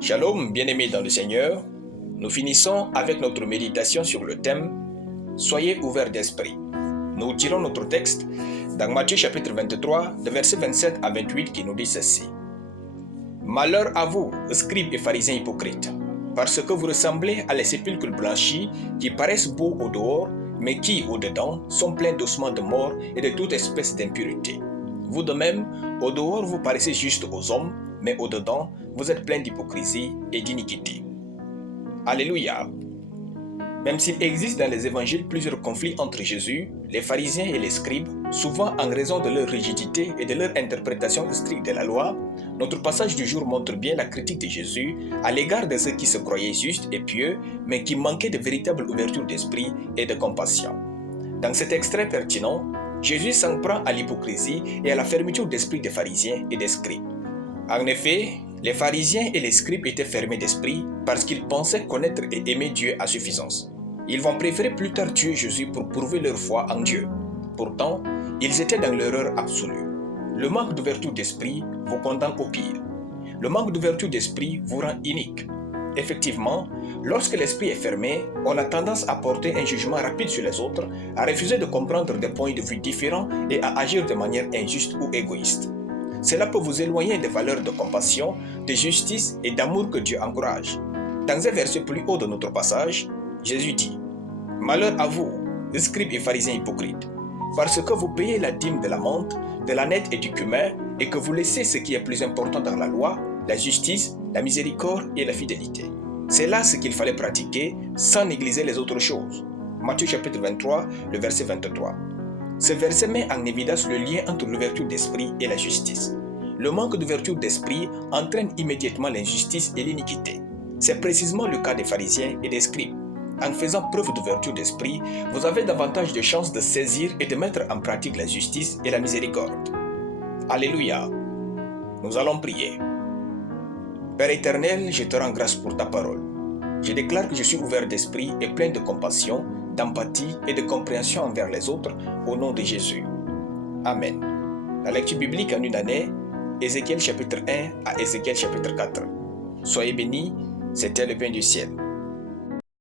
Shalom, bien-aimés dans le Seigneur. Nous finissons avec notre méditation sur le thème « Soyez ouverts d'esprit ». Nous tirons notre texte dans Matthieu chapitre 23, de versets 27 à 28 qui nous dit ceci. « Malheur à vous, scribes et pharisiens hypocrites, parce que vous ressemblez à les sépulcres blanchis qui paraissent beaux au dehors, mais qui, au-dedans, sont pleins d'ossements de mort et de toute espèce d'impureté. Vous de même, au dehors, vous paraissez juste aux hommes, mais au-dedans, vous êtes pleins d'hypocrisie et d'iniquité. » Alléluia. Même s'il existe dans les évangiles plusieurs conflits entre Jésus, les pharisiens et les scribes, souvent en raison de leur rigidité et de leur interprétation stricte de la loi, notre passage du jour montre bien la critique de Jésus à l'égard de ceux qui se croyaient justes et pieux, mais qui manquaient de véritable ouverture d'esprit et de compassion. Dans cet extrait pertinent, Jésus s'en prend à l'hypocrisie et à la fermeture d'esprit des pharisiens et des scribes. En effet, les pharisiens et les scribes étaient fermés d'esprit parce qu'ils pensaient connaître et aimer Dieu à suffisance. Ils vont préférer plus tard tuer Jésus pour prouver leur foi en Dieu. Pourtant, ils étaient dans l'erreur absolue. Le manque d'ouverture d'esprit vous condamne au pire. Le manque d'ouverture d'esprit vous rend inique. Effectivement, lorsque l'esprit est fermé, on a tendance à porter un jugement rapide sur les autres, à refuser de comprendre des points de vue différents et à agir de manière injuste ou égoïste. Cela peut vous éloigner des valeurs de compassion, de justice et d'amour que Dieu encourage. Dans un verset plus haut de notre passage, Jésus dit « Malheur à vous, scribes et pharisiens hypocrites, parce que vous payez la dîme de la menthe, de l'âneth et du cumin, et que vous laissez ce qui est plus important dans la loi, la justice, la miséricorde et la fidélité. C'est là ce qu'il fallait pratiquer sans négliger les autres choses. » Matthieu chapitre 23, le verset 23. Ce verset met en évidence le lien entre l'ouverture d'esprit et la justice. Le manque d'ouverture d'esprit entraîne immédiatement l'injustice et l'iniquité. C'est précisément le cas des pharisiens et des scribes. En faisant preuve d'ouverture d'esprit, vous avez davantage de chances de saisir et de mettre en pratique la justice et la miséricorde. Alléluia. Nous allons prier. Père éternel, je te rends grâce pour ta parole. Je déclare que je suis ouvert d'esprit et plein de compassion, d'empathie et de compréhension envers les autres au nom de Jésus. Amen. La lecture biblique en une année, Ézéchiel chapitre 1 à Ézéchiel chapitre 4. Soyez bénis, c'était le pain du ciel.